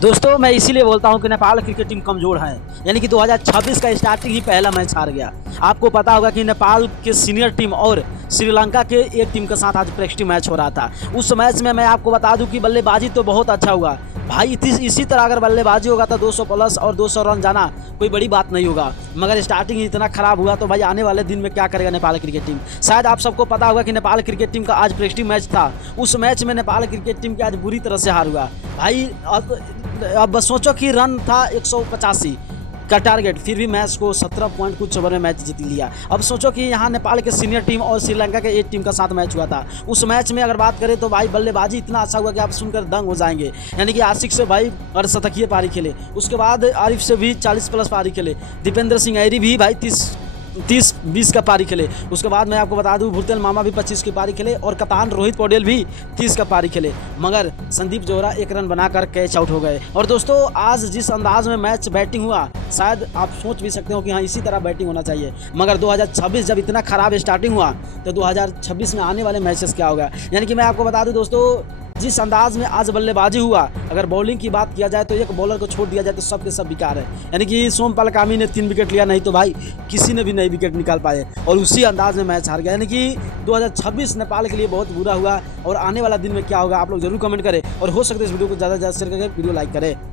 दोस्तों मैं इसीलिए बोलता हूं कि नेपाल क्रिकेट टीम कमज़ोर है। यानी कि 2026 का स्टार्टिंग ही पहला मैच हार गया। आपको पता होगा कि नेपाल के सीनियर टीम और श्रीलंका के एक टीम के साथ आज प्रेस्टी मैच हो रहा था। उस मैच में मैं आपको बता दूं कि बल्लेबाजी तो बहुत अच्छा हुआ भाई। इसी तरह अगर बल्लेबाजी होगा तो 200 प्लस और 200 रन जाना कोई बड़ी बात नहीं होगा, मगर स्टार्टिंग ही इतना खराब हुआ तो भाई आने वाले दिन में क्या करेगा नेपाल क्रिकेट टीम। शायद आप सबको पता होगा कि नेपाल क्रिकेट टीम का आज प्रेस्टी मैच था। उस मैच में नेपाल क्रिकेट टीम की आज बुरी तरह से हार हुआ भाई। अब सोचो कि रन था 185 का टारगेट, फिर भी मैच को 17 पॉइंट कुछ ओवर में मैच जीत लिया। अब सोचो कि यहाँ नेपाल के सीनियर टीम और श्रीलंका के एक टीम का साथ मैच हुआ था। उस मैच में अगर बात करें तो भाई बल्लेबाजी इतना अच्छा हुआ कि आप सुनकर दंग हो जाएंगे। यानी कि आशिक से भाई अर्धशतकीय पारी खेले, उसके बाद आरिफ से भी 40 प्लस पारी खेले, दीपेंद्र सिंह ऐरी भी भाई 30-20 का पारी खेले। उसके बाद मैं आपको बता दूं भुरतेल मामा भी 25 की पारी खेले और कप्तान रोहित पौडेल भी 30 का पारी खेले, मगर संदीप जोहरा 1 रन बनाकर कैच आउट हो गए। और दोस्तों आज जिस अंदाज में मैच बैटिंग हुआ, शायद आप सोच भी सकते हो कि हाँ इसी तरह बैटिंग होना चाहिए, मगर 2026 जब इतना खराब स्टार्टिंग हुआ तो 2026 में आने वाले मैचेस क्या होगा। यानी कि मैं आपको बता दूं दोस्तों जिस अंदाज में आज बल्लेबाजी हुआ, अगर बॉलिंग की बात किया जाए तो एक बॉलर को छोड़ दिया जाए तो सब के सब बेकार है। यानी कि सोमपाल कामी ने 3 विकेट लिया, नहीं तो भाई किसी ने भी नई विकेट निकाल पाए और उसी अंदाज में मैच हार गया। यानी कि 2026 नेपाल के लिए बहुत बुरा हुआ और आने वाला दिन में क्या होगा आप लोग जरूर कमेंट करें और हो सकता है इस वीडियो को ज़्यादा से ज़्यादा शेयर करके वीडियो लाइक करें।